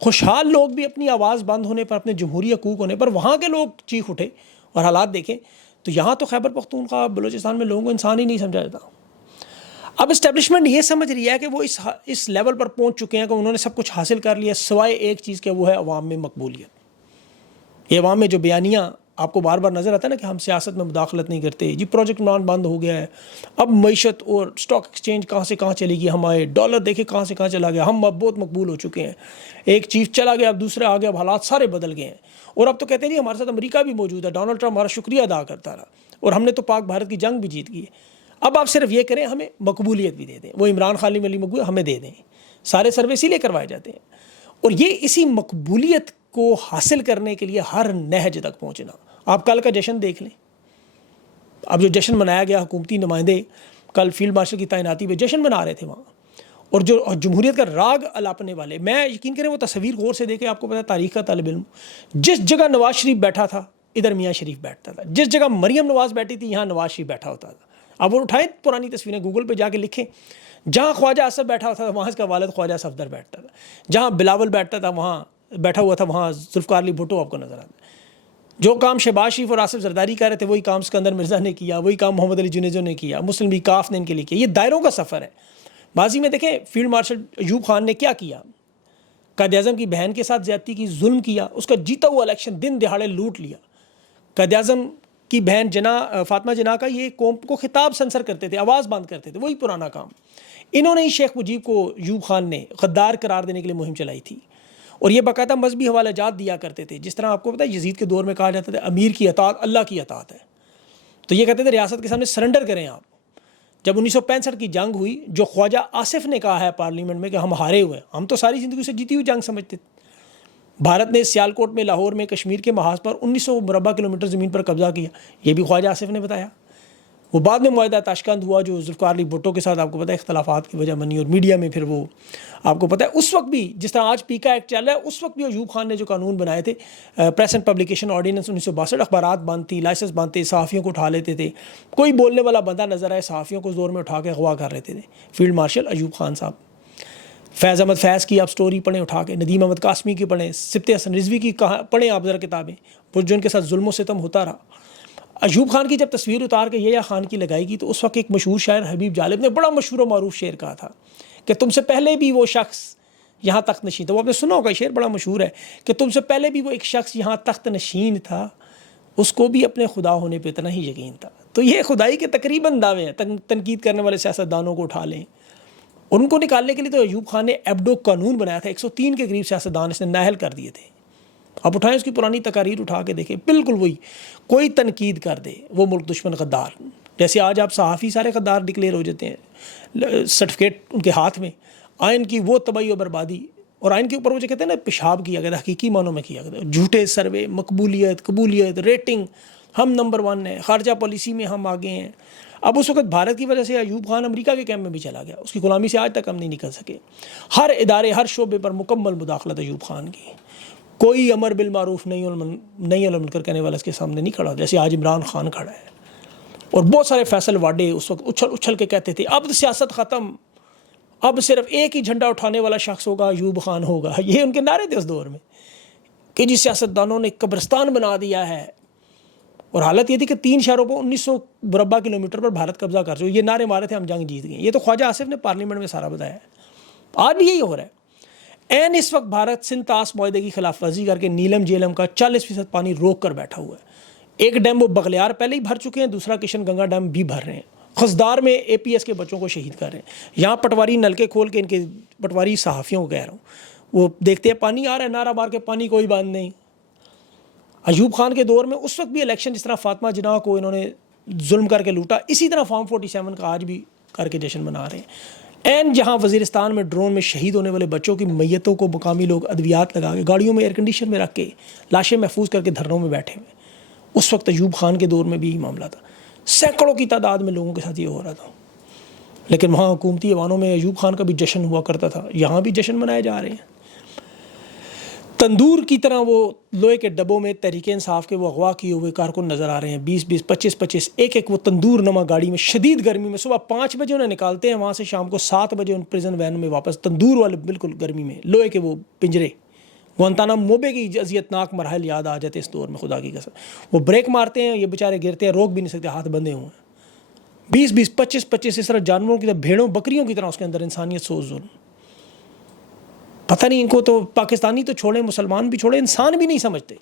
خوشحال لوگ بھی اپنی آواز بند ہونے پر، اپنے جمہوری حقوق ہونے پر وہاں کے لوگ چیخ اٹھے اور حالات دیکھیں تو یہاں تو خیبر پختونخوا بلوچستان میں لوگوں کو انسان ہی نہیں سمجھا جاتا. اب اسٹیبلشمنٹ یہ سمجھ رہی ہے کہ وہ اس لیول پر پہنچ چکے ہیں کہ انہوں نے سب کچھ حاصل کر لیا سوائے ایک چیز کے، وہ ہے عوام میں مقبولیت. یہ عوام میں جو بیانیاں آپ کو بار بار نظر آتا ہے نا کہ ہم سیاست میں مداخلت نہیں کرتے، جی پروجیکٹ عمران بند ہو گیا ہے، اب معیشت اور اسٹاک ایکسچینج کہاں سے کہاں چلے گی، ہمارے ڈالر دیکھے کہاں سے کہاں چلا گیا، ہم اب بہت مقبول ہو چکے ہیں، ایک چیف چلا گیا اب دوسرے آ گیا، اب حالات سارے بدل گئے ہیں، اور اب تو کہتے ہیں نہیں ہمارے ساتھ امریکہ بھی موجود ہے، ڈونلڈ ٹرمپ ہمارا شکریہ ادا کرتا رہا اور ہم نے تو پاک بھارت کی جنگ بھی جیت گئی ہے. اب آپ صرف یہ کریں ہمیں مقبولیت بھی دے دیں، وہ عمران خان علی مقبول ہمیں دے دیں. سارے سروے اسی لیے کروائے جاتے ہیں، اور یہ اسی مقبولیت کو حاصل کرنے کے لیے ہر نہج تک پہنچنا. آپ کل کا جشن دیکھ لیں، اب جو جشن منایا گیا، حکومتی نمائندے کل فیلڈ مارشل کی تعیناتی پہ جشن منا رہے تھے وہاں، اور جو جمہوریت کا راگ الاپنے والے، میں یقین کریں وہ تصویر غور سے دیکھیں، آپ کو پتا تاریخ کا طالب علم، جس جگہ نواز شریف بیٹھا تھا ادھر میاں شریف بیٹھتا تھا، جس جگہ مریم نواز بیٹھی تھی یہاں نواز شریف بیٹھا ہوتا تھا. اب وہ اٹھائیں پرانی تصویریں گوگل پہ جا کے لکھیں، جہاں خواجہ اسد بیٹھا ہوتا تھا وہاں اس کا والد خواجہ صفدر بیٹھتا تھا، جہاں بلاول بیٹھتا تھا وہاں بیٹھا ہوا تھا وہاں ذوالفقار علی بھٹو آپ کو نظر آتا ہے. جو کام شہباز شریف اور آصف زرداری کر رہے تھے وہی کام اسکندر مرزا نے کیا، وہی کام محمد علی جنیزو نے کیا، مسلم لیگ کاف نے ان کے لیے کیا. یہ دائروں کا سفر ہے. ماضی میں دیکھیں فیلڈ مارشل ایوب خان نے کیا کیا، قائد اعظم کی بہن کے ساتھ زیادتی کی، ظلم کیا، اس کا جیتا ہوا الیکشن دن دہاڑے لوٹ لیا. قائد اعظم کی بہن فاطمہ جناح کا یہ قوم کو خطاب سنسر کرتے تھے، آواز بند کرتے تھے، وہی پرانا کام. انہوں نے ہی شیخ مجیب کو ایوب خان نے غدار قرار دینے کے لیے مہم چلائی تھی، اور یہ باقاعدہ مذہبی حوالہ جات دیا کرتے تھے. جس طرح آپ کو پتہ ہے یزید کے دور میں کہا جاتا تھا امیر کی اطاعت اللہ کی اطاعت ہے، تو یہ کہتے تھے ریاست کے سامنے سرنڈر کریں آپ. جب 1965 کی جنگ ہوئی، جو خواجہ آصف نے کہا ہے پارلیمنٹ میں کہ ہم ہارے ہوئے، ہم تو ساری زندگی سے جیتی ہوئی جنگ سمجھتے تھے. بھارت نے سیالکوٹ میں، لاہور میں، کشمیر کے محاذ پر 1900 مربع کلومیٹر زمین پر قبضہ کیا، یہ بھی خواجہ آصف نے بتایا. وہ بعد میں معاہدہ تاشقند ہوا جو ذوالفقار علی بھٹو کے ساتھ آپ کو پتہ ہے اختلافات کی وجہ بنی، اور میڈیا میں پھر وہ آپ کو پتہ ہے اس وقت بھی جس طرح آج پیکا ایکٹ چل رہا ہے، اس وقت بھی ایوب خان نے جو قانون بنائے تھے، پریس اینڈ پبلیکیشن آرڈیننس 1962، اخبارات بند تھی، لائسنس بند تھے، صحافیوں کو اٹھا لیتے تھے، کوئی بولنے والا بندہ نظر آئے صحافیوں کو زور میں اٹھا کے اغوا کر لیتے تھے. فیلڈ مارشل ایوب خان صاحب. فیض احمد فیض کی آپ سٹوری پڑھیں اٹھا کے، ندیم احمد قاسمی کی پڑھیں، سبط حسن رضوی کی پڑھیں آپ ذرا کتابیں، جو ان کے ساتھ ظلم و ستم ہوتا رہا. ایوب خان کی جب تصویر اتار کے یحییٰ خان کی لگائی گی تو اس وقت ایک مشہور شاعر حبیب جالب نے بڑا مشہور و معروف شعر کہا تھا کہ تم سے پہلے بھی وہ شخص یہاں تخت نشین تھا. وہ آپ نے سنا ہوگا، شعر بڑا مشہور ہے کہ تم سے پہلے بھی وہ ایک شخص یہاں تخت نشین تھا، اس کو بھی اپنے خدا ہونے پہ اتنا ہی یقین تھا. تو یہ خدائی کے تقریباً دعوے ہیں. تنقید کرنے والے سیاستدانوں کو اٹھا لیں، ان کو نکالنے کے لیے تو ایوب خان نے ایبڈو قانون بنایا تھا. 103 کے قریب سیاستدان اس نے نااہل کر دیے تھے. آپ اٹھائیں اس کی پرانی تقاریر اٹھا کے دیکھیں، بالکل وہی. کوئی تنقید کر دے وہ ملک دشمن غدار. جیسے آج آپ صحافی سارے غدار ڈکلیئر ہو جاتے ہیں، سرٹیفکیٹ ان کے ہاتھ میں، آئین کی وہ تباہی و بربادی، اور آئین کے اوپر وہ جو کہتے ہیں نا پیشاب کیا گیا، حقیقی معنوں میں کیا گیا. جھوٹے سروے، مقبولیت، قبولیت، ریٹنگ، ہم نمبر 1 ہیں، خارجہ پالیسی میں ہم آگے ہیں. اب اس وقت بھارت کی وجہ سے ایوب خان امریکہ کے کیمپ میں بھی چلا گیا، اس کی غلامی سے آج تک ہم نہیں نکل سکے. ہر ادارے، ہر شعبے پر مکمل مداخلت ایوب خان کی. کوئی امر بالمعروف نہیں المنکر کہنے والا اس کے سامنے نہیں کھڑا، جیسے آج عمران خان کھڑا ہے. اور بہت سارے فیصل واڈے اس وقت اچھل اچھل کے کہتے تھے اب سیاست ختم، اب صرف ایک ہی جھنڈا اٹھانے والا شخص ہوگا، ایوب خان ہوگا. یہ ان کے نعرے تھے اس دور میں کہ جی سیاستدانوں نے قبرستان بنا دیا ہے. اور حالت یہ تھی کہ 3 شہروں پر 1900 مربع کلومیٹر پر بھارت قبضہ کر چکے. یہ نعرے مارے تھے ہم جنگ جیت گئے. یہ تو خواجہ آصف نے پارلیمنٹ میں سارا بتایا ہے. آج بھی یہی ہو رہا ہے. اس وقت بھارت سندھ طاس معاہدے کی خلاف ورزی کر کے نیلم جیلم کا 40% پانی روک کر بیٹھا ہوا ہے. ایک ڈیم وہ بغلیار پہلے ہی بھر چکے ہیں، دوسرا کشن گنگا ڈیم بھی بھر رہے ہیں. خزدار میں APS کے بچوں کو شہید کر رہے ہیں. یہاں پٹواری نلکے کھول کے، ان کے پٹواری صحافیوں کو کہہ رہا ہوں، وہ دیکھتے ہیں پانی آ رہا ہے، نعرہ مار کے پانی کوئی بند نہیں. ایوب خان کے دور میں اس وقت بھی الیکشن جس طرح فاطمہ جناح کو انہوں نے ظلم کر کے لوٹا، اسی طرح فارم 47 کا آج بھی کر کے جشن منا رہے ہیں. جہاں وزیرستان میں ڈرون میں شہید ہونے والے بچوں کی میتوں کو مقامی لوگ ادویات لگا کے گاڑیوں میں ایئر کنڈیشن میں رکھ کے لاشیں محفوظ کر کے دھرنوں میں بیٹھے ہوئے. اس وقت ایوب خان کے دور میں بھی یہی معاملہ تھا. سینکڑوں کی تعداد میں لوگوں کے ساتھ یہ ہو رہا تھا. لیکن وہاں حکومتی ایوانوں میں ایوب خان کا بھی جشن ہوا کرتا تھا. یہاں بھی جشن منائے جا رہے ہیں. تندور کی طرح وہ لوہے کے ڈبوں میں تحریک انصاف کے وہ اغوا کیے ہوئے کارکن نظر آ رہے ہیں. 20 25 ایک وہ تندور نما گاڑی میں شدید گرمی میں صبح 5 بجے انہیں نکالتے ہیں وہاں سے، شام کو 7 بجے ان پریزن وین میں واپس، تندور والے بالکل گرمی میں، لوہے کے وہ پنجرے گوانتانامو بے کی اذیت ناک مراحل یاد آ جاتے اس دور میں، خدا کی قسم. وہ بریک مارتے ہیں، یہ بیچارے گرتے ہیں، روک بھی نہیں سکتے، ہاتھ بندھے ہوئے ہیں. 20 25 اس طرح جانوروں کی طرح، بھیڑوں بکریوں کی طرح اس کے اندر انسانیت سوز ظلم. پتہ نہیں ان کو تو پاکستانی تو چھوڑیں، مسلمان بھی چھوڑیں، انسان بھی نہیں سمجھتے.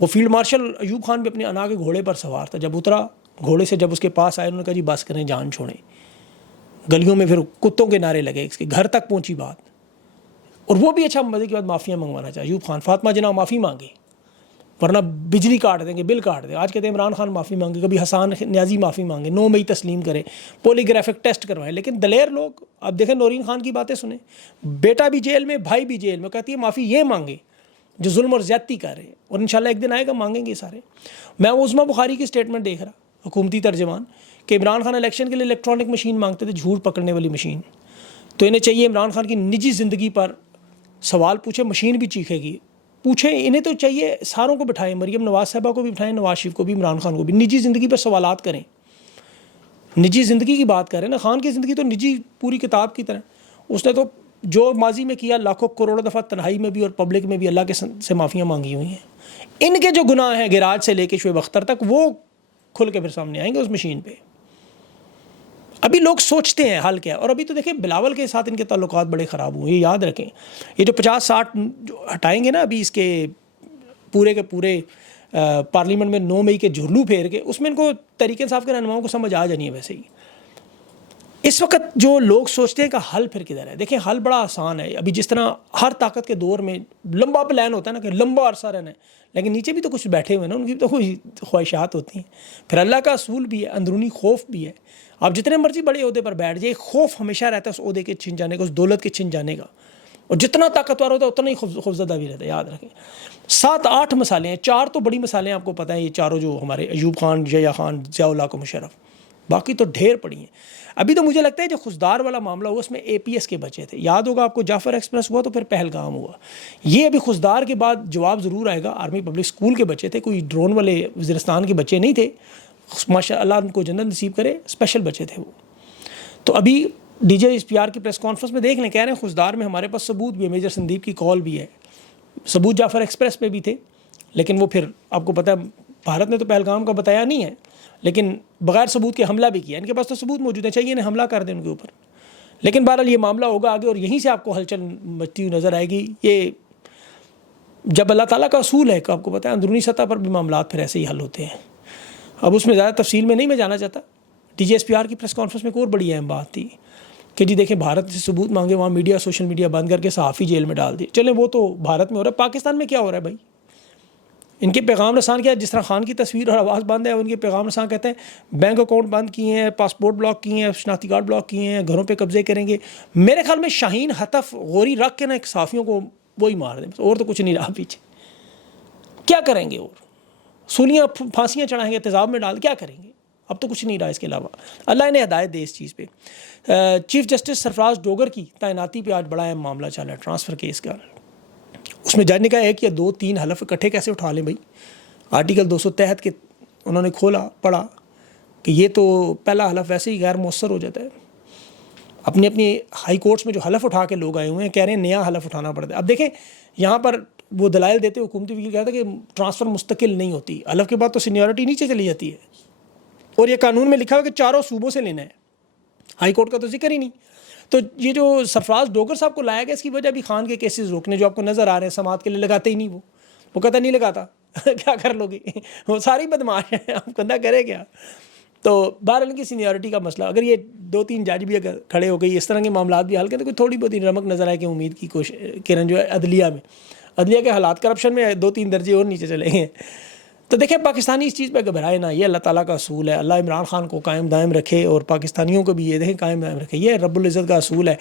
وہ فیلڈ مارشل ایوب خان بھی اپنے انا کے گھوڑے پر سوار تھا، جب اترا گھوڑے سے، جب اس کے پاس آئے، انہوں نے کہا جی بس کریں، جان چھوڑیں. گلیوں میں پھر کتوں کے نعرے لگے، اس کے گھر تک پہنچی بات. اور وہ بھی اچھا مزے کی بات معافیاں منگوانا چاہے ایوب خان. فاطمہ جناح معافی مانگے، ورنہ بجلی کاٹ دیں گے، بل کاٹ دیں. آج کہتے ہیں عمران خان معافی مانگے، کبھی حسان نیازی معافی مانگے، 9 مئی تسلیم کرے، پولی گرافک ٹیسٹ کروائیں. لیکن دلیر لوگ، اب دیکھیں نورین خان کی باتیں سنیں، بیٹا بھی جیل میں، بھائی بھی جیل میں، کہتی ہے معافی یہ مانگے جو ظلم اور زیادتی کر رہے ہیں، اور انشاءاللہ ایک دن آئے گا مانگیں گے سارے. میں عظمیٰ بخاری کی سٹیٹمنٹ دیکھ رہا، حکومتی ترجمان، کہ عمران خان الیکشن کے لیے الیکٹرانک مشین مانگتے تھے، جھوٹ پکڑنے والی مشین. تو انہیں چاہیے عمران خان کی نجی زندگی پر سوال پوچھے، مشین بھی چیخے گی. پوچھیں، انہیں تو چاہیے ساروں کو بٹھائیں، مریم نواز صاحبہ کو بھی بٹھائیں، نواز شریف کو بھی، عمران خان کو بھی. نجی زندگی پر سوالات کریں، نجی زندگی کی بات کریں نا. خان کی زندگی تو نجی پوری کتاب کی طرح. اس نے تو جو ماضی میں کیا، لاکھوں کروڑوں دفعہ تنہائی میں بھی اور پبلک میں بھی اللہ کے سے معافیاں مانگی ہوئی ہیں. ان کے جو گناہ ہیں گراج سے لے کے شعیب اختر تک، وہ کھل کے پھر سامنے آئیں گے اس مشین پہ. ابھی لوگ سوچتے ہیں حل کیا. اور ابھی تو دیکھیں بلاول کے ساتھ ان کے تعلقات بڑے خراب ہوئے، یہ یاد رکھیں. یہ جو 50-60 جو ہٹائیں گے نا ابھی اس کے پورے کے پورے پارلیمنٹ میں 9 مئی کے جھرلو پھیر کے، اس میں ان کو تحریک انصاف کے رہنماؤں کو سمجھ آ جانی ہے. ویسے ہی اس وقت جو لوگ سوچتے ہیں کہ حل پھر کدھر ہے، دیکھیں حل بڑا آسان ہے. ابھی جس طرح ہر طاقت کے دور میں لمبا پلان ہوتا ہے نا، کہ لمبا عرصہ رہنا ہے، لیکن نیچے بھی تو کچھ بیٹھے ہوئے ہیں نا، ان کی تو کوئی خواہشات ہوتی ہیں. پھر اللہ کا اصول بھی ہے، اندرونی خوف بھی ہے. آپ جتنے مرضی بڑے عہدے پر بیٹھ جائے، خوف ہمیشہ رہتا ہے اس عہدے کے چھن جانے کا، اس دولت کے چھن جانے کا. اور جتنا طاقتور ہوتا ہے اتنا ہی خوفزدہ بھی رہتا ہے. یاد رکھیں 7-8 مثالیں ہیں، 4 تو بڑی مثالیں آپ کو پتہ ہیں، یہ چاروں جو ہمارے ایوب خان، ضیاء خان، ضیاء اللہ کو مشرف، باقی تو ڈھیر پڑی ہیں. ابھی تو مجھے لگتا ہے جو خزدار والا معاملہ ہوا اس میں APS کے بچے تھے. یاد ہوگا آپ کو، جعفر ایکسپریس ہوا تو پھر پہلگام ہوا. یہ ابھی خزدار کے بعد جواب ضرور آئے گا. آرمی پبلک اسکول کے بچے تھے، کوئی ڈرون والے وزیرستان کے بچے نہیں تھے. ماشاء اللہ ان کو جنت نصیب کرے، اسپیشل بچے تھے وہ. تو ابھی DGPR کی پریس کانفرنس میں دیکھ لیں، کہہ رہے ہیں خزدار میں ہمارے پاس ثبوت بھی ہے، میجر سندیپ کی کال بھی ہے. ثبوت جعفر ایکسپریس پہ بھی تھے، لیکن وہ پھر آپ کو پتہ ہے بھارت نے تو پہلگام کا بتایا نہیں ہے، لیکن بغیر ثبوت کے حملہ بھی کیا. ان کے پاس تو ثبوت موجود ہے، چاہیے انہیں حملہ کر دیں ان کے اوپر. لیکن بہرحال یہ معاملہ ہوگا آگے، اور یہیں سے آپ کو ہلچل مچتی ہوئی نظر آئے گی. یہ جب اللہ تعالیٰ کا اصول ہے کہ آپ کو پتہ ہے اندرونی سطح پر بھی معاملات پھر ایسے ہی حل ہوتے ہیں. اب اس میں زیادہ تفصیل میں نہیں میں جانا چاہتا. DGPR کی پریس کانفرنس میں ایک اور بڑی اہم بات تھی کہ جی دیکھیں بھارت سے ثبوت مانگے، وہاں میڈیا، سوشل میڈیا بند کر کے صحافی جیل میں ڈال دیے. چلیں وہ تو بھارت میں ہو رہا ہے، پاکستان میں کیا ہو رہا ہے بھائی؟ ان کے پیغام رسان کیا، جس طرح خان کی تصویر اور آواز بند ہے، ان کے پیغام رسان کہتے ہیں بینک اکاؤنٹ بند کیے ہیں، پاسپورٹ بلاک کیے ہیں، شناختی کارڈ بلاک کیے ہیں، گھروں پہ قبضے کریں گے. میرے خیال میں شاہین حتف غوری رکھ کے نا ایک صحافیوں کو وہی مار دیں، اور تو کچھ نہیں رہا پیچھے. کیا کریں گے؟ اور سولیاں پھانسیاں چڑھائیں گے، تیزاب میں ڈال، کیا کریں گے؟ اب تو کچھ نہیں رہا اس کے علاوہ. اللہ انہیں ہدایت دے اس چیز پہ. چیف جسٹس سرفراز ڈوگر کی تعیناتی پہ آج بڑا اہم معاملہ چل رہا ہے، ٹرانسفر کیس کا. اس میں جج نے کہا 1 یا 2-3 حلف اکٹھے کیسے اٹھا لیں بھائی. آرٹیکل 200 تحت کے انہوں نے کھولا پڑھا کہ یہ تو پہلا حلف ویسے ہی غیر مؤثر ہو جاتا ہے. اپنی ہائی کورٹس میں جو حلف اٹھا کے لوگ آئے ہوئے ہیں، کہہ رہے ہیں نیا حلف اٹھانا پڑتا ہے. اب دیکھیں یہاں پر وہ دلائل دیتے حکومتی وکیل کہتا ہے کہ ٹرانسفر مستقل نہیں ہوتی، حلف کے بعد تو سینیورٹی نیچے چلی جاتی ہے، اور یہ قانون میں لکھا ہوا کہ 4 صوبوں سے لینا ہے، ہائی کورٹ کا تو ذکر ہی نہیں. تو یہ جو سرفراز ڈوگر صاحب کو لایا گیا، اس کی وجہ بھی خان کے کیسز روکنے جو آپ کو نظر آ رہے ہیں، سماعت کے لیے لگاتے ہی نہیں. وہ کہتا نہیں لگاتا کیا کر لو گے، وہ ساری بدماش ہیں، آپ بندہ کرے کیا. تو بہرحال کی سینیورٹی کا مسئلہ، اگر یہ 2-3 جج بھی اگر کھڑے ہو گئی، اس طرح کے معاملات بھی حل کریں تو کوئی تھوڑی بہت رمق نظر آئے کہ امید کی کرن جو ہے عدلیہ کے حالات کرپشن میں 2-3 درجے اور نیچے چلے گئے. تو دیکھیں پاکستانی اس چیز پہ گھبرائے نہ، یہ اللہ تعالیٰ کا اصول ہے. اللہ عمران خان کو قائم دائم رکھے اور پاکستانیوں کو بھی یہ دیکھیں قائم دائم رکھے. یہ رب العزت کا اصول ہے.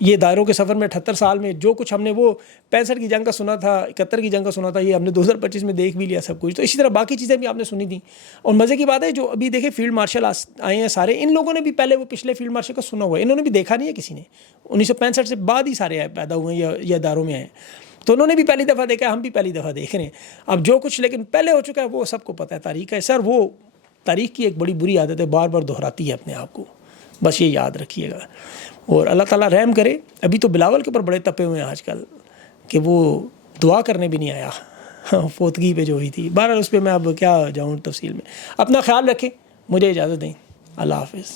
یہ دائروں کے سفر میں 78 سال میں جو کچھ ہم نے وہ 65 کی جنگ کا سنا تھا، 71 کی جنگ کا سنا تھا، یہ ہم نے 2025 میں دیکھ بھی لیا سب کچھ. تو اسی طرح باقی چیزیں بھی آپ نے سنی تھیں. اور مزے کی بات ہے جو ابھی دیکھیں فیلڈ مارشل آئے ہیں سارے، ان لوگوں نے بھی پہلے وہ پچھلے فیلڈ مارشل کا سنا ہوا ہے، انہوں نے بھی دیکھا نہیں ہے کسی نے. 1965 سے بعد ہی سارے پیدا ہوئے ہیں یا اداروں میں آئے ہیں، تو انہوں نے بھی پہلی دفعہ دیکھا، ہم بھی پہلی دفعہ دیکھ رہے ہیں. اب جو کچھ لیکن پہلے ہو چکا ہے وہ سب کو پتہ ہے. تاریخ کا سر، وہ تاریخ کی ایک بڑی بری عادت ہے، بار بار دہراتی ہے اپنے آپ کو، بس یہ یاد رکھیے گا. اور اللہ تعالیٰ رحم کرے. ابھی تو بلاول کے اوپر بڑے تپے ہوئے ہیں آج کل کہ وہ دعا کرنے بھی نہیں آیا فوتگی پہ جو ہوئی تھی. بہرحال اس پہ میں اب کیا جاؤں تفصیل میں. اپنا خیال رکھیں, مجھے اجازت دیں, اللہ حافظ.